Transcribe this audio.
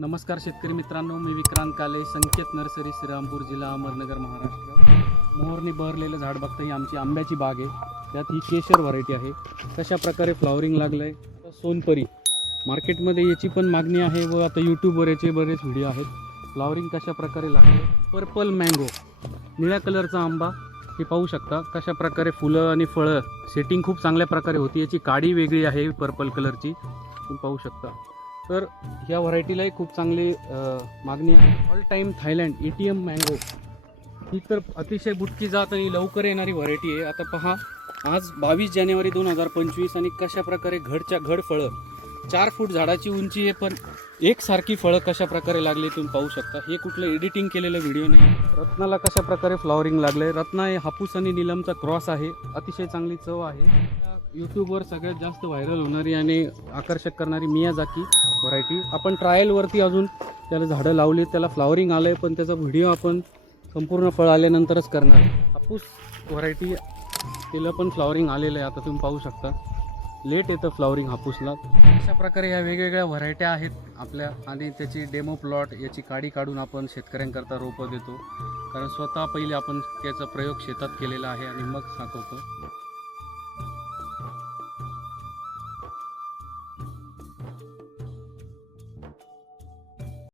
नमस्कार शेतकरी मित्रांनो मी विक्रांत काले संकेत नर्सरी श्रीरामपूर जिल्हा अहमदनगर महाराष्ट्र. मोहरने बहरलेलं झाड बघता ही आमची आंब्याची बाग आहे. त्यात ही केशर व्हरायटी आहे. कशा प्रकारे फ्लॉवरिंग लागलं आहे सोनपरी. मार्केटमध्ये याची पण मागणी आहे व आता यूट्यूबवर याचे बरेच व्हिडिओ आहेत. फ्लॉवरिंग कशा प्रकारे लागले पर्पल मँगो निळ्या कलरचा आंबा हे पाहू शकता. कशा प्रकारे फुलं आणि फळं सेटिंग खूप चांगल्या प्रकारे होती. याची काडी वेगळी आहे पर्पल कलरची तुम्ही पाहू शकता. तर ह्या व्हरायटीलाही खूप चांगली मागणी आहे. All time Thailand A T M mango ही तर अतिशय बुटकी जात आणि लवकर येणारी व्हरायटी आहे. आता पहा आज बावीस जानेवारी दोन हजार पंचवीस आणि कशा प्रकारे घडच्या घड फळं. चार फूट झाडाची उंची आहे पण एकसारखी फळं कशा प्रकारे लागली तुम्ही पाहू शकता. हे कुठलं एडिटिंग केलेलं व्हिडिओ नाही. रत्नाला कशा प्रकारे फ्लॉवरिंग लागले रत्ना हे हापूस आणि निलमचा क्रॉस आहे. अतिशय चांगली चव आहे. यूट्यूबवर सगळ्यात जास्त व्हायरल होणारी आणि आकर्षक करणारी मियाजाकी. व्हरायटी आपण ट्रायलवरती अजून त्याला झाडं लावली त्याला फ्लॉवरिंग आलं आहे पण त्याचा व्हिडिओ आपण संपूर्ण फळ आल्यानंतरच करणार आहे. हापूस व्हरायटी तिला पण फ्लॉवरिंग आलेलं आहे आता तुम्ही पाहू शकता. लेट येतं फ्लॉवरिंग हापूसला. अशा प्रकारे ह्या वेगवेगळ्या व्हरायट्या आहेत आपल्या आणि त्याची डेमो प्लॉट याची काडी काढून आपण शेतकऱ्यांकरता रोपं देतो. कारण स्वतः पहिले आपण त्याचा प्रयोग शेतात केलेला आहे आणि मग साठवतो.